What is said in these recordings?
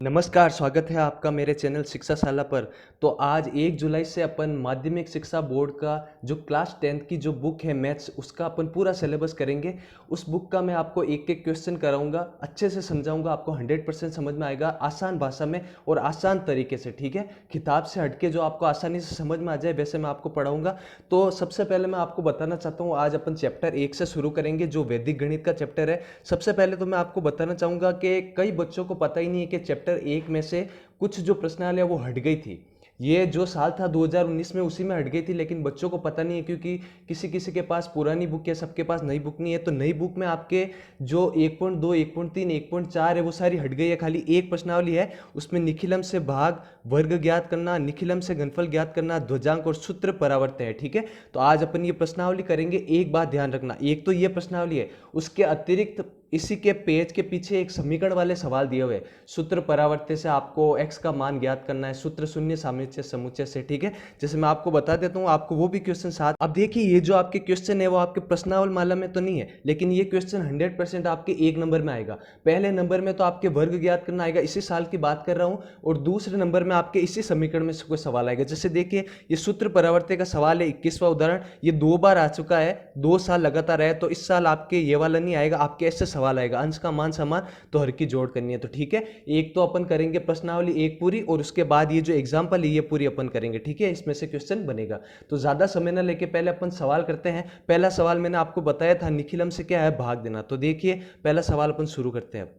नमस्कार, स्वागत है आपका मेरे चैनल शिक्षाशाला पर। तो आज 1 जुलाई से अपन माध्यमिक शिक्षा बोर्ड का जो क्लास 10th की जो बुक है मैथ्स, उसका अपन पूरा सिलेबस करेंगे। उस बुक का मैं आपको एक-एक क्वेश्चन कराऊँगा, अच्छे से समझाऊँगा, आपको 100% समझ में आएगा, आसान भाषा में और आसान तरीके से, ठीक है? किताब से हट के जो आपको आसानी से समझ में आ जाए वैसे मैं आपको पढ़ाऊँगा। तो सबसे पहले मैं आपको बताना चाहता हूँ, आज अपन चैप्टर 1 से शुरू करेंगे जो वैदिक गणित का चैप्टर है। सबसे पहले तो मैं आपको बताना चाहूँगा कि कई बच्चों को पता ही नहीं है कि चैप्टर 1 में से कुछ जो प्रश्नावली है वो हट गई थी। ये जो साल था 2019 में उसी में हट गई थी, लेकिन बच्चों को पता नहीं है क्योंकि किसी किसी के पास पुरानी बुक है, सबके पास नई बुक नहीं है। तो नई बुक में आपके जो 1.2, 1.3, 1.4 है वो सारी हट गई है। खाली एक प्रश्नावली है, उसमें निखिलम से भाग, वर्ग ज्ञात करना, निखिलम से घनफल ज्ञात करना, ध्वजांक और सूत्र परावर्त है, ठीक है? तो आज अपन ये प्रश्नावली करेंगे। एक बात ध्यान रखना, एक तो ये प्रश्नावली है, उसके अतिरिक्त इसी के पेज के पीछे एक समीकरण वाले सवाल दिए हुए। सूत्र परावर्त्य से आपको x का मान ज्ञात करना है, सूत्र शून्य सामुच्चय समुच्चय से, ठीक है? जैसे मैं आपको बता देता हूँ, आपको वो भी क्वेश्चन साथ। अब देखिए, ये जो आपके क्वेश्चन है वो आपके प्रश्नावली माला में तो नहीं है, लेकिन ये क्वेश्चन 100% आपके एक नंबर में आएगा। पहले नंबर में तो आपके वर्ग ज्ञात करना आएगा, इसी साल की बात कर रहा हूँ, और दूसरे नंबर में आपके इसी समीकरण में से कोई सवाल आएगा। जैसे देखिए, ये सूत्र परावर्त्य का सवाल है, 21वां उदाहरण, ये 2 बार आ चुका है, 2 साल लगातार है। तो इस साल आपके ये वाला नहीं आएगा, आपके ऐसे सवाल आएगा, अंश का मान समान तो हर की जोड़ करनी है। तो ठीक है, एक तो अपन करेंगे प्रश्नावली एक पूरी, और उसके बाद ये जो एग्जांपल है ये पूरी अपन करेंगे, ठीक है? इसमें से क्वेश्चन बनेगा। तो ज्यादा समय ना लेके पहले अपन सवाल करते हैं। पहला सवाल मैंने आपको बताया था, निखिलम से क्या है, भाग देना। तो देखिए, पहला सवाल अपन शुरू करते हैं।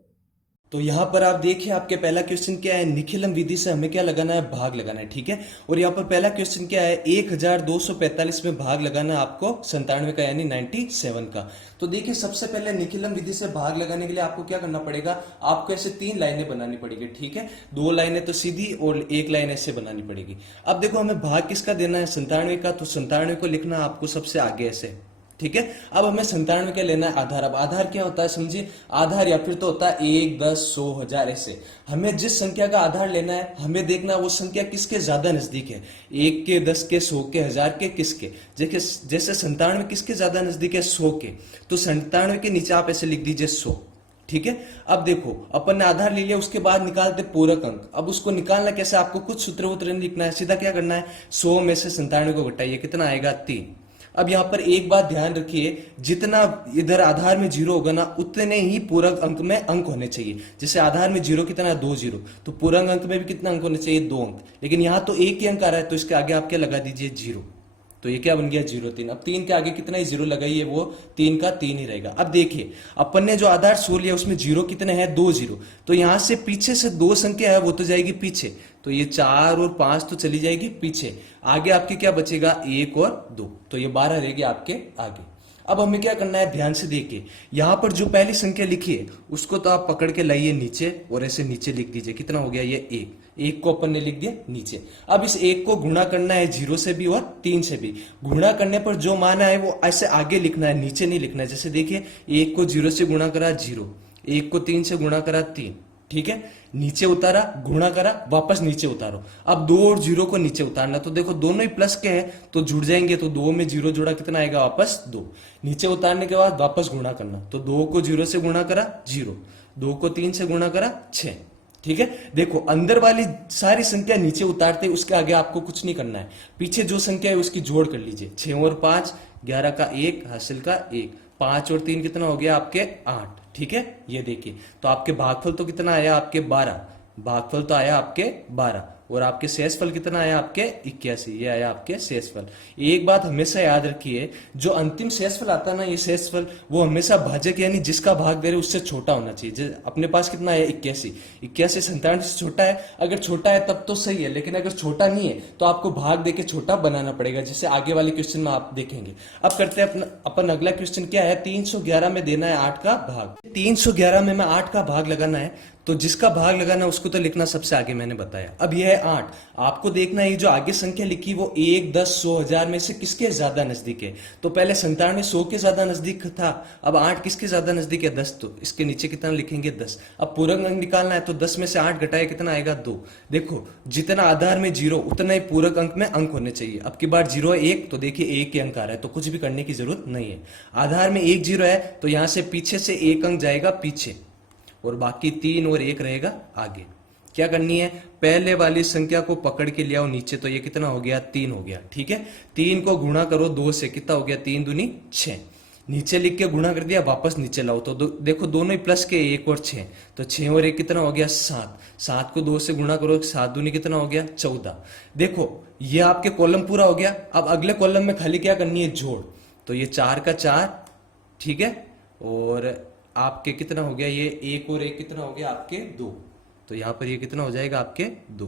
तो यहाँ पर आप देखिए, आपके पहला क्वेश्चन क्या है, निखिलम विधि से हमें क्या लगाना है, भाग लगाना है, ठीक है? और यहाँ पर पहला क्वेश्चन क्या है, 1245 में भाग लगाना है आपको 97 का, यानी 97 का। तो देखिए, सबसे पहले निखिलम विधि से भाग लगाने के लिए आपको क्या करना पड़ेगा, आपको ऐसे 3 लाइनें बनानी पड़ेगी, ठीक है? 2 लाइनें तो सीधी और 1 लाइन ऐसे बनानी पड़ेगी। अब देखो, हमें भाग किसका देना है, 97 का। तो 97 को लिखना आपको सबसे आगे ऐसे, ठीक है? अब हमें 97 क्या लेना है, आधार। अब आधार क्या होता है समझिए, आधार या फिर तो होता है 1, 10, 100, 1000 ऐसे। हमें जिस संख्या का आधार लेना है, हमें देखना है वो संख्या किसके ज्यादा नजदीक है, 1 के, 10 के, 100 के, 1000 के, किसके। जैसे 97 किसके ज्यादा नजदीक है, 100 के। तो 97 के नीचे आप ऐसे लिख दीजिए 100, ठीक है? अब देखो, अपन ने आधार ले लिया, उसके बाद निकालते पूरक अंक। अब उसको निकालना कैसे, आपको कुछ सूत्र वूत्र नहीं लिखना है, सीधा क्या करना है, 100 में से 97 को घटाइए, कितना आएगा, 3। अब यहां पर एक बात ध्यान रखिए, जितना इधर आधार में 0 होगा ना, उतने ही पूरक अंक में अंक होने चाहिए। जैसे आधार में 0 कितना है, 2 0, तो पूरक अंक में भी कितना अंक होने चाहिए, 2 अंक। लेकिन यहां तो एक ही अंक आ रहा है, तो इसके आगे आप क्या लगा दीजिए, 0। तो ये क्या बन गया, 0 3। अब 3 के आगे कितना ही 0 लगाइए, वो 3 का 3 ही रहेगा। अब देखिए, अपन ने जो आधार 100 लिया उसमें 0 कितने हैं, 2 0। तो यहां से पीछे से 2 संख्या है वो तो जाएगी पीछे, तो ये 4 और 5 तो चली जाएगी पीछे। आगे आपके क्या बचेगा, 1 और 2, तो ये 12 रहेगी आपके आगे। अब हमें क्या करना है, ध्यान से देखिए, यहां पर जो पहली संख्या लिखी है उसको तो आप पकड़ के लाइए नीचे, और ऐसे नीचे लिख दीजिए, कितना हो गया, ये 1। एक को अपन ने लिख दिया नीचे। अब इस 1 को गुणा करना है 0 से भी और 3 से भी। गुणा करने पर जो मान है वो ऐसे आगे लिखना है, नीचे नहीं लिखना है। जैसे देखिए, 1 को 0 से गुणा करा 0, 1 को 3 से गुणा करा 3, ठीक है? नीचे उतारा, गुणा करा, वापस नीचे उतारो। अब 2 और 0 को नीचे उतारना, तो देखो दोनों ही प्लस के हैं तो जुड़ जाएंगे, तो 2 में 0 जोड़ा, कितना आएगा, वापस 2। नीचे उतारने के बाद वापस गुणा करना, तो 2 को 0 से गुणा करा 0, 2 को 3 से गुणा करा 6, ठीक है? देखो, अंदर वाली सारी संख्या नीचे उतारते, उसके आगे आपको कुछ नहीं करना है, पीछे जो संख्या है उसकी जोड़ कर लीजिए। 6 और 5 11 का 1, हासिल का 1, 5 और 3 कितना हो गया आपके 8, ठीक है? ये देखिए, तो आपके भागफल तो कितना आया, आपके 12, भागफल तो आया आपके 12, और आपके शेषफल कितना आया, आपके 81, ये आया आपके शेषफल। एक बात हमेशा याद रखिए, जो अंतिम शेषफल आता है ना, ये शेषफल वो हमेशा भाजक यानी जिसका भाग दे रहे उससे छोटा होना चाहिए। अपने पास कितना है, 81, 81 97 से छोटा है। अगर छोटा है तब तो सही है, लेकिन अगर छोटा नहीं है तो आपको भाग देके छोटा बनाना पड़ेगा, जैसे आगे वाले क्वेश्चन में आप देखेंगे। अब करते हैं अपन अगला क्वेश्चन क्या है, 311 में देना है 8 का भाग। 311 में 8 का भाग लगाना है, तो जिसका भाग लगाना उसको तो लिखना सबसे आगे, मैंने बताया। अब यह है 8, आपको देखना है जो आगे संख्या लिखी वो 1, 10, 100, 1000 में से किसके ज्यादा नजदीक है। तो पहले 97 100 के ज्यादा नजदीक था, अब 8 किसके ज्यादा नजदीक है, 10, तो इसके नीचे कितना लिखेंगे, 10। अब पूरक अंक निकालना है, तो 10 में से 8 घटाए कितना आएगा, 2। देखो, जितना आधार में 0 उतना ही पूरक अंक में अंक होने चाहिए। अब की बार 0 है 1, तो देखिए 1 के अंक आ रहा है, तो कुछ भी करने की जरूरत नहीं है। आधार में 1 0 है, तो यहां से पीछे से 1 अंक जाएगा पीछे, और बाकी 3 और 1 रहेगा आगे। क्या करनी है, पहले वाली संख्या को पकड़ के ले आओ नीचे, तो ये कितना हो गया, 3 हो गया। ठीक है, 3 को गुणा करो 2 से, कितना हो गया, 3 दूनी 6। नीचे लिख के गुणा कर दिया, वापस नीचे लाओ तो देखो दोनों ही प्लस के, 1 और 6, तो 6 और 1 कितना हो गया, 7। 7 को 2 से गुणा करो, 7 दूनी कितना हो गया, 14। देखो ये आपके कॉलम पूरा हो गया। अब अगले कॉलम में खाली क्या करनी है, जोड़। तो ये 4 का 4, ठीक है, और आपके कितना हो गया, ये 1 और 1 कितना हो गया आपके 2। तो यहां पर ये कितना हो जाएगा आपके 2।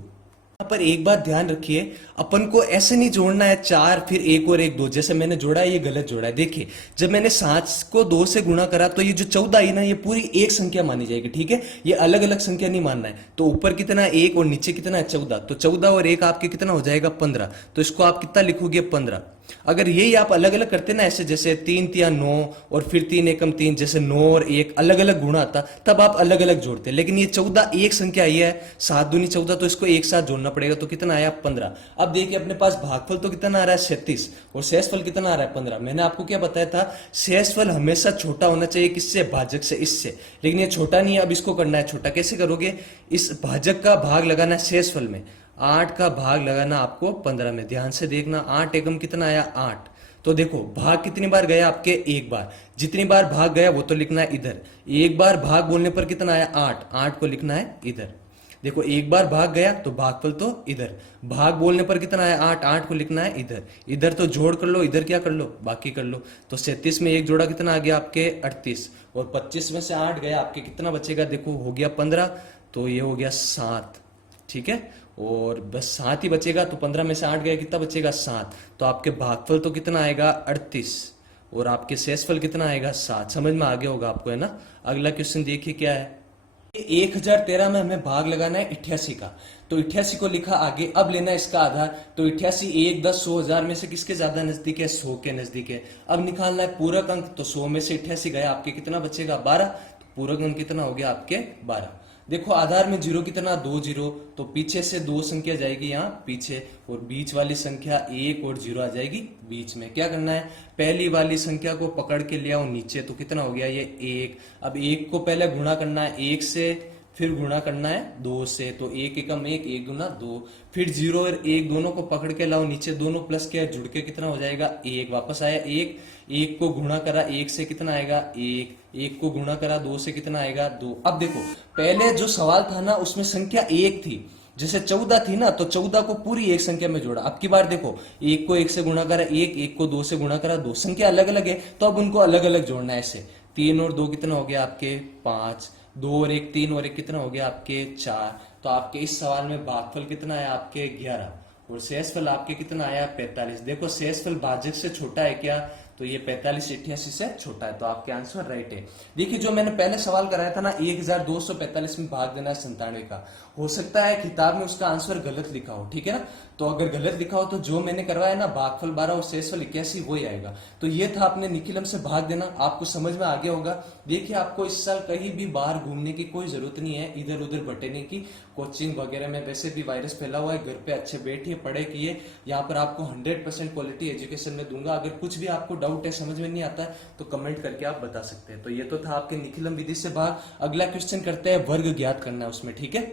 यहाँ पर एक बात ध्यान रखिए, अपन को ऐसे नहीं जोड़ना है 4 फिर 1 और 1 2, जैसे मैंने जोड़ा है ये गलत जोड़ा है। देखिए जब मैंने 7 को 2 से गुणा करा तो ये जो 14 आई ना, ये पूरी एक संख्या मानी जाएगी। ठीक है, ये अलग अलग संख्या नहीं मानना है। तो ऊपर कितना है 1 और नीचे कितना है 14, तो 14 और 1 आपके कितना हो जाएगा 15। तो इसको आप कितना लिखोगे 15। अगर यही आप अलग अलग करते ना ऐसे, जैसे 3 तिया 9 और फिर 3 एकम 3, जैसे 9 और 1 अलग अलग गुणा आता, तब आप अलग अलग जोड़ते। लेकिन ये 14 एक संख्या आई है, 7 दूनी 14, तो इसको एक साथ जोड़ना पड़ेगा। तो कितना आया 15। अब देखिए अपने पास भागफल तो कितना आ रहा है 37 और शेषफल कितना आ रहा है 15। मैंने आपको क्या बताया था, शेषफल हमेशा छोटा होना चाहिए, किससे, भाजक से, इससे। लेकिन ये छोटा नहीं है, अब इसको करना है छोटा। कैसे करोगे, इस भाजक का भाग लगाना है शेषफल में, 8 का भाग लगाना आपको 15 में। ध्यान से देखना, 8 एकम कितना आया 8। तो देखो भाग कितनी बार गया आपके, एक बार। जितनी बार भाग गया वो तो लिखना है इधर। एक बार भाग बोलने पर कितना आया 8, 8 को लिखना है इधर। देखो एक बार भाग गया तो भागफल तो इधर, भाग बोलने पर कितना आया 8, 8 को लिखना है इधर। इधर तो जोड़ कर लो, इधर क्या कर लो, बाकी कर लो। तो 37 में एक जोड़ा कितना आ गया आपके 38, और 25 में से 8 गया आपके कितना बचेगा, देखो हो गया 15, तो ये हो गया 7। ठीक है, और बस 7 ही बचेगा, तो 15 में से 8 गया, कितना बचेगा 7। तो आपके भागफल तो कितना आएगा 38, और आपके शेषफल कितना आएगा 7। समझ में आ गया होगा आपको, है ना। अगला क्वेश्चन देखिए क्या है, 1013 में हमें भाग लगाना है 88 का। तो 88 को लिखा आगे, अब लेना है इसका आधार। तो 88 1 10 100 1000 में से किसके ज्यादा नजदीक है, 100 के नजदीक है। अब निकालना है पूरक अंक, तो 100 में से 88 गया आपके कितना बचेगा 12, तो पूरक अंक कितना हो गया आपके 12। देखो आधार में जीरो कितना 2 जीरो, तो पीछे से 2 संख्या जाएगी यहाँ पीछे, और बीच वाली संख्या 1 और 0 आ जाएगी बीच में। क्या करना है, पहली वाली संख्या को पकड़ के ले आओ नीचे, तो कितना हो गया ये 1। अब 1 को पहले गुणा करना है 1 से, फिर गुणा करना है 2 से, तो 1 एकम 1, 1 गुना 2। फिर 0 और 1 दोनों को पकड़ के लाओ नीचे, दोनों प्लस के जुड़ के कितना हो जाएगा 1, वापस आया 1। 1 को गुणा करा 1 से कितना आएगा 1, 1 को गुणा करा 2 से कितना आएगा 2। अब देखो पहले जो सवाल था ना उसमें संख्या 1 थी, जैसे 14 थी ना, तो 14 को पूरी एक संख्या में जोड़ा। अब की बार देखो 1 को 1 से गुणा करा 1, 1 को 2 से गुणा करा 2, संख्या अलग अलग है, तो अब उनको अलग अलग जोड़ना है ऐसे। 3 और 2 कितना हो गया आपके 5, 2 और 1 3 और 1 कितना हो गया आपके 4। तो आपके इस सवाल में भागफल कितना है आपके 11, और शेषफल आपके कितना आया 45। देखो शेषफल भाजक से छोटा है क्या, तो ये 45 88 से छोटा है, तो आपके आंसर राइट है। देखिए जो मैंने पहले सवाल कराया था ना 1245 में भाग देना है 97 का, हो सकता है किताब में उसका आंसर गलत लिखा हो, ठीक है ना। तो अगर गलत लिखा हो तो जो मैंने करवाया ना भागफल 12 और शेषफल 81 वही आएगा। तो ये था अपने निखिलम से भाग देना, आपको समझ में आ गया होगा। देखिए आपको इस साल कहीं भी बाहर घूमने की कोई जरूरत नहीं है, इधर उधर भटकने की। कोचिंग वगैरह में वैसे भी वायरस फैला हुआ है, घर पे अच्छे बैठिए पढ़े किए। यहाँ पर आपको 100% क्वालिटी एजुकेशन में दूंगा। अगर कुछ भी आपको डाउट है, समझ में नहीं आता है, तो कमेंट करके आप बता सकते हैं। तो ये तो था आपके निखिलम विधि से भाग। अगला क्वेश्चन करते हैं, वर्ग ज्ञात करना है उसमें, ठीक है।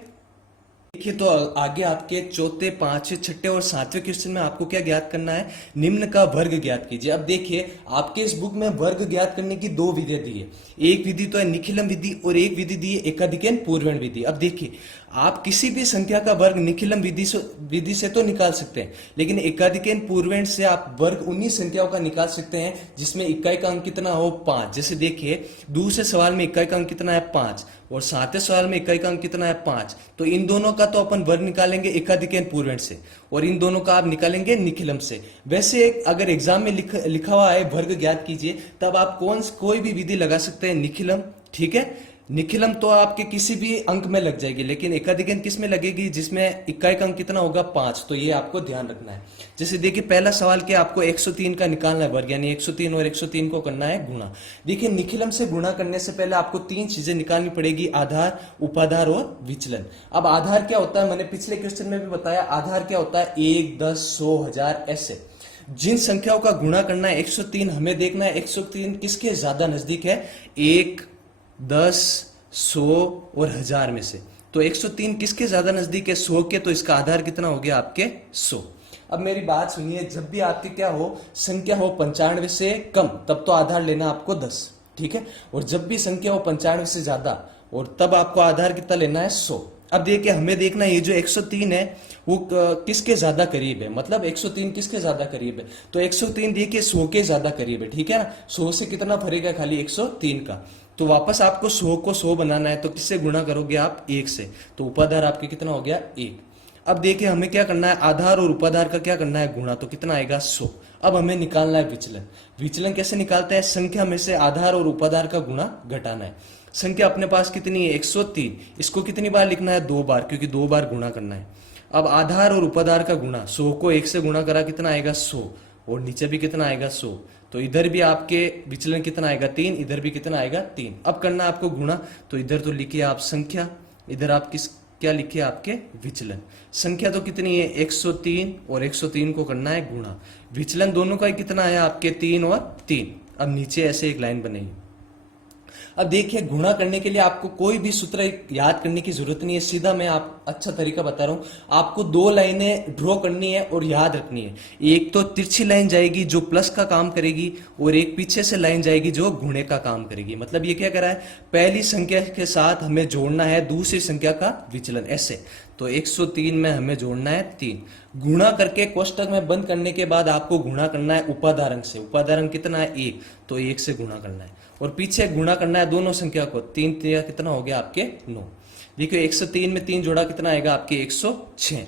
देखिए तो आगे आपके चौथे, पांचवें, छठे और सातवें क्वेश्चन में आपको क्या ज्ञात करना है, निम्न का वर्ग ज्ञात कीजिए। अब देखिए आपके इस बुक में वर्ग ज्ञात करने की 2 विधियां दी है। एक विधि तो है निखिलम विधि और एक विधि दी है एकाधिकन पूर्वण विधि। अब देखिए आप किसी भी संख्या का वर्ग निखिलम विधि से तो निकाल सकते हैं, लेकिन एकाधिकन पूर्वण से आप वर्ग उन्हीं संख्याओं का निकाल सकते हैं जिसमें इकाई का अंक कितना हो 5। जैसे देखिए दूसरे सवाल में इकाई का अंक कितना है 5 और सातवें सवाल में इकाई का अंक कितना है 5। तो इन दोनों का तो अपन वर्ग निकालेंगे एकाधिकन पूर्वण से, और इन दोनों का आप निकालेंगे निखिलम से। वैसे अगर एग्जाम में लिखा हुआ है वर्ग ज्ञात कीजिए, तब आप कोई भी विधि लगा सकते हैं निखिलम, ठीक है। निखिलम तो आपके किसी भी अंक में लग जाएगी, लेकिन एकाधिकन किस में लगेगी, जिसमें इकाई का अंक कितना होगा 5। तो ये आपको ध्यान रखना है। जैसे देखिए पहला सवाल के आपको 103 का निकालना है वर्ग, यानी 103 और 103 को करना है गुणा। देखिए निखिलम से गुणा करने से पहले आपको 3 चीजें निकालनी पड़ेगी, आधार, उपाधार और विचलन। अब आधार क्या होता है, मैंने पिछले क्वेश्चन में भी बताया, आधार क्या होता है 1 10 100 1000 ऐसे जिन संख्याओं का गुणा करना है 103, हमें देखना है 103 किसके ज्यादा नजदीक है, 1 10 100 और 1000 में से। तो 103 किसके ज्यादा नजदीक है, 100 के, तो इसका आधार कितना हो गया आपके 100। अब मेरी बात सुनिए, जब भी आपके क्या हो, संख्या हो 95 से कम, तब तो आधार लेना आपको 10, ठीक है। और जब भी संख्या हो 95 से ज्यादा, और तब आपको आधार कितना लेना है 100। अब देखिए हमें देखना है ये जो 103 है वो किसके ज्यादा करीब है, मतलब 103 किसके ज्यादा करीब है, तो 103 देखिए 100 के ज्यादा करीब है, ठीक है ना। 100 से कितना फर्क है, खाली 103 का। तो वापस आपको 100 को 100 बनाना है, तो किससे गुणा करोगे आप, 1 से, तो उपाधार आपके कितना हो गया 1। अब देखिए हमें क्या करना है, आधार और उपाधार का क्या करना है, गुणा, तो कितना आएगा 100। अब हमें निकालना है विचलन। विचलन कैसे निकालते हैं, संख्या में से आधार और उपाधार का गुणा घटाना है। संख्या अपने पास कितनी है 103, इसको कितनी बार लिखना है, 2 बार, क्योंकि 2 बार गुणा करना है। अब आधार और उपाधार का गुणा, 100 को 1 से गुणा करा कितना आएगा 100, और नीचे भी कितना आएगा 100, तो इधर भी आपके विचलन कितना आएगा 3, इधर भी कितना आएगा 3। अब करना आपको गुणा, तो इधर तो लिखिए आप संख्या, इधर आप किस क्या लिखिए आपके विचलन। संख्या तो कितनी है 103, और 103 को करना है गुणा। विचलन दोनों का ही कितना आया आपके 3 और 3। अब नीचे ऐसे एक लाइन बनेगी। अब देखिए गुणा करने के लिए आपको कोई भी सूत्र याद करने की जरूरत नहीं है, सीधा मैं आप अच्छा तरीका बता रहा हूं। आपको 2 लाइनें ड्रॉ करनी है और याद रखनी है। एक तो तिरछी लाइन जाएगी जो प्लस का काम करेगी, और एक पीछे से लाइन जाएगी जो गुणे का काम करेगी। मतलब ये क्या करा है, पहली संख्या के साथ हमें जोड़ना है दूसरी संख्या का विचलन, ऐसे। तो 103 में हमें जोड़ना है 3, गुणा करके कोष्टक में बंद करने के बाद आपको गुणा करना है उपाधारक से। उपाधारक कितना है 1, तो 1 से गुणा करना है, और पीछे गुणा करना है दोनों संख्या को। 3 3 कितना हो गया आपके 9। देखिए 103 में 3 जोड़ा कितना आएगा आपके 106,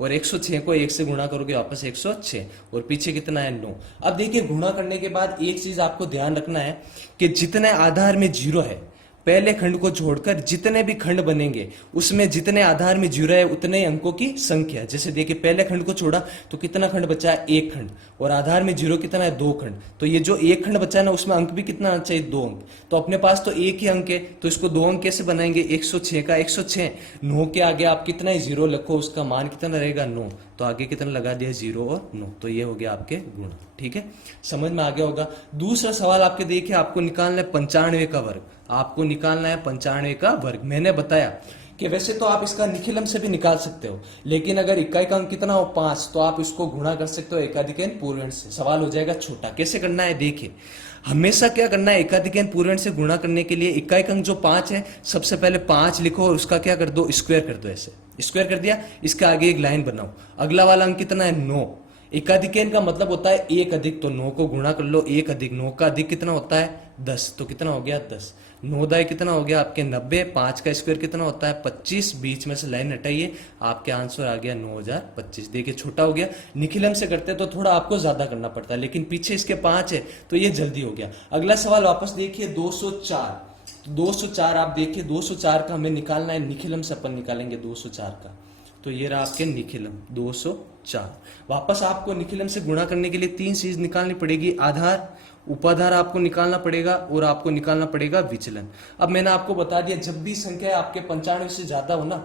और 106 को 1 से गुणा करोगे वापस 106, और पीछे कितना है 9। अब देखिए गुणा करने के बाद एक चीज आपको ध्यान रखना है कि जितने आधार में 0 है, पहले खंड को छोड़कर जितने भी खंड बनेंगे उसमें जितने आधार में 0 है उतने ही अंकों की संख्या। जैसे देखिए पहले खंड को छोड़ा तो कितना खंड बचा है 1 खंड, और आधार में 0 कितना है 2 खंड, तो ये जो 1 खंड बचा है ना उसमें अंक भी कितना आना चाहिए 2 अंक। तो अपने पास तो 1 ही अंक है, तो इसको 2 अंक कैसे बनाएंगे, 106 का 106, 9 के आगे आप कितना ही 0 लिखो, उसका मान कितना रहेगा 9, तो आगे कितना लगा दिया 0 और 9, तो ये हो गया आपके गुण। ठीक है, समझ में आ गया होगा। दूसरा सवाल आपके देखिए, आपको निकालना है 95 का वर्ग। आपको निकालना है 95 का वर्ग। मैंने बताया कि वैसे तो आप इसका निखिलम से भी निकाल सकते हो, लेकिन अगर इकाई का अंक कितना हो 5, तो आप इसको गुणा कर सकते हो एकाधिकन पूर्णांक से। सवाल हो जाएगा छोटा। कैसे करना है देखिए, हमेशा क्या करना है, एकाधिकन पूर्णांक से गुणा करने के लिए इकाई का अंक जो 5 है सबसे पहले 5 लिखो और उसका क्या कर दो, स्क्वायर कर दो। ऐसे स्क्वायर कर दिया, इसके आगे एक लाइन बनाओ। अगला वाला अंक कितना है 9। एकाधिकन का मतलब होता है 1 अधिक, तो 9 को गुणा कर लो, 1 अधिक 9 का अधिक कितना होता है 10, तो कितना हो गया 10। 9 दाई कितना हो गया आपके 90, 5 का स्क्वायर कितना होता है 25, बीच में से लाइन हटाइए, आपके आंसर आ गया 9025। देखिए छोटा हो गया। निखिलम से करते तो थोड़ा आपको ज्यादा करना पड़ता है, लेकिन पीछे इसके 5 है तो ये जल्दी हो गया। अगला सवाल वापस देखिए 204। 204 आप देखिए 204 का हमें निकालना है, निखिलम से अपन निकालेंगे 204 का, तो ये रहा आपके निखिलम 204। वापस आपको निखिलम से गुणा करने के लिए 3 चीज निकालनी पड़ेगी, आधार, उपाधार आपको निकालना पड़ेगा, और आपको निकालना पड़ेगा विचलन। अब मैंने आपको बता दिया, जब भी संख्या आपके 95 से ज्यादा हो ना,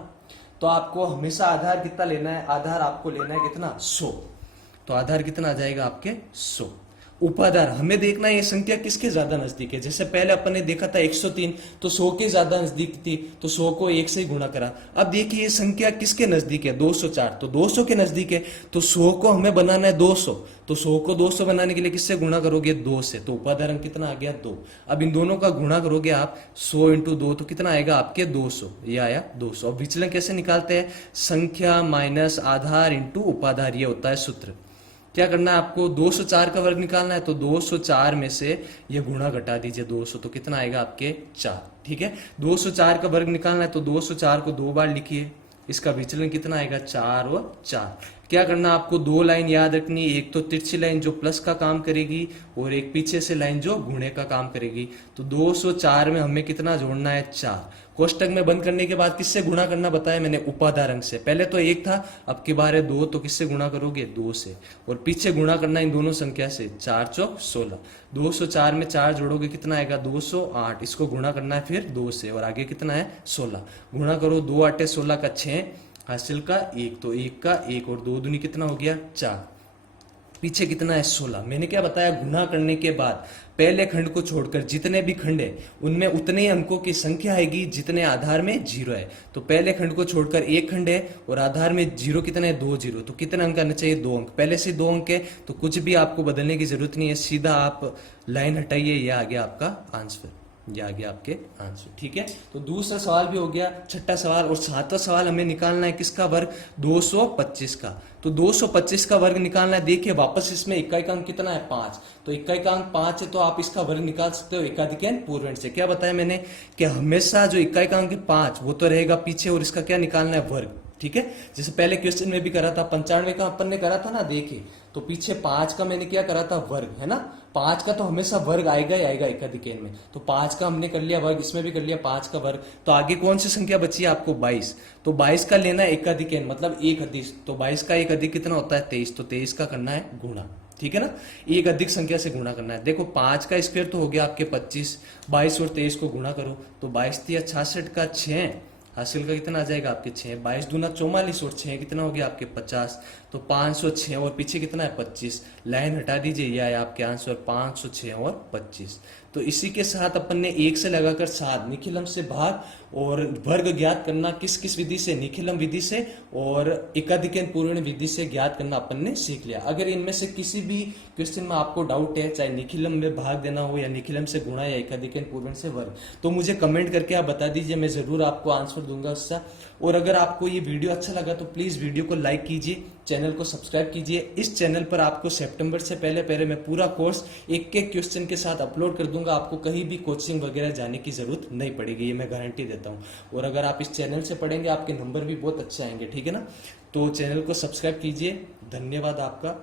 तो आपको हमेशा आधार कितना लेना है, आधार आपको लेना है कितना 100, तो आधार कितना आ जाएगा आपके 100। उपाधार हमें देखना है ये संख्या किसके ज्यादा नजदीक है। जैसे पहले अपन ने देखा था 103, तो 100 के ज्यादा नजदीक थी, तो 100 को 1 से ही गुणा करा। अब देखिए ये संख्या किसके नजदीक है, 204, तो 200 के नजदीक है, तो 100 को हमें बनाना है 200, तो 100 को 200 बनाने के लिए किससे गुणा करोगे 2 से, तो उपाधार अंक कितना आ गया 2। अब इन दोनों का गुणा करोगे आप 100 इंटू 2, तो कितना आएगा आपके 200, ये आया 200। अब विचलन कैसे निकालते हैं, संख्या माइनस आधार इंटू उपाधार, ये होता है सूत्र। क्या करना है आपको, 204 का वर्ग निकालना है, तो 204 में से ये गुणा घटा दीजिए 200, तो कितना आएगा आपके 4। ठीक है, 204 का वर्ग निकालना है, तो 204 को 2 बार लिखिए, इसका विचलन कितना आएगा 4 और 4। क्या करना आपको, 2 लाइन याद रखनी, एक तो तिरछी लाइन जो प्लस का काम करेगी, और एक पीछे से लाइन जो गुणे का काम करेगी। तो 204 में हमें कितना जोड़ना है 4। कोष्टक में बंद करने के बाद किससे गुणा करना बताया मैंने, उपाधार अंक से। पहले तो 1 था, अब की बार है 2, तो किससे गुणा करोगे 2 से, और पीछे गुणा करना इन दोनों संख्या से, 4 चौक 16। 204 में 4 जोड़ोगे कितना आएगा 208, इसको गुणा करना है फिर 2 से, और आगे कितना है 16। गुणा करो 2 8 16 का 6, हासिल का 1, तो 1 का 1, और 2 दूनी कितना हो गया 4। पीछे कितना है 16। मैंने क्या बताया, गुना करने के बाद पहले खंड को छोड़कर जितने भी खंड है उनमें उतने ही अंकों की संख्या आएगी जितने आधार में जीरो है। तो पहले खंड को छोड़कर एक खंड है और आधार में जीरो कितना है, 2 जीरो, तो कितने अंक आने चाहिए, 2 अंक। पहले से 2 अंक है तो कुछ भी आपको बदलने की जरूरत नहीं है, सीधा आप लाइन हटाइए, ये आ गया आपका आंसर, ये आ गया आपके आंसर। ठीक है, तो दूसरा सवाल भी हो गया, छठा सवाल। और सातवां सवाल हमें निकालना है किसका वर्ग, 225 का। तो 225 का वर्ग निकालना है। देखिए वापस इसमें इकाई का अंक कितना है, 5, तो इकाई का अंक 5 है तो आप इसका वर्ग निकाल सकते हो एकाधिक पूर्णांक से। क्या बताया मैंने कि हमेशा जो इकाई का अंक है 5 वो तो रहेगा पीछे, और इसका क्या निकालना है, वर्ग। ठीक है, जैसे पहले क्वेश्चन में भी करा था, 95 का अपन ने करा था ना, देखिए तो पीछे 5 का मैंने क्या करा था, वर्ग, है ना। 5 का तो हमेशा वर्ग आएगा ही आएगा एकाधिक में, तो 5 का हमने कर लिया वर्ग, इसमें भी कर लिया 5 का वर्ग। तो आगे कौन सी संख्या बची है आपको, 22। तो 22 का लेना है एकाधिक, मतलब एक अधिक, तो 22 का एक अधिक कितना होता है, 23, तो 23 का करना है गुणा। ठीक है ना, एक अधिक संख्या से गुणा करना है। देखो 5 का स्क्वायर तो हो गया आपके 25, 22 और 23 को गुणा करो तो 22 तिया 66 का 6 हासिल का कितना आ जाएगा आपके 6, 22 दूना 44 और 6 कितना हो गया आपके 50, तो 506 और पीछे कितना है 25, लाइन हटा दीजिए, यह है आपके आंसर 506 और 25। तो इसी के साथ अपन ने 1 से लगाकर 7 निखिलम से भाग और वर्ग ज्ञात करना किस किस विधि से, निखिलम विधि से और एकाधिक पूर्ण विधि से ज्ञात करना अपन ने सीख लिया। अगर इनमें से किसी भी क्वेश्चन में आपको डाउट है, चाहे निखिलम में भाग देना हो या निखिलम से गुणा या एकाधिक पूर्ण से वर्ग, तो मुझे कमेंट करके आप बता दीजिए, मैं जरूर आपको आंसर दूंगा उसका। और अगर आपको ये वीडियो अच्छा लगा तो प्लीज वीडियो को लाइक कीजिए, चैनल को सब्सक्राइब कीजिए। इस चैनल पर आपको सितंबर से पहले पहले मैं पूरा कोर्स एक एक क्वेश्चन के साथ अपलोड कर दूंगा, आपको कहीं भी कोचिंग वगैरह जाने की जरूरत नहीं पड़ेगी, ये मैं गारंटी देता हूँ। और अगर आप इस चैनल से पढ़ेंगे आपके नंबर भी बहुत अच्छे आएंगे। ठीक है ना, तो चैनल को सब्सक्राइब कीजिए। धन्यवाद आपका।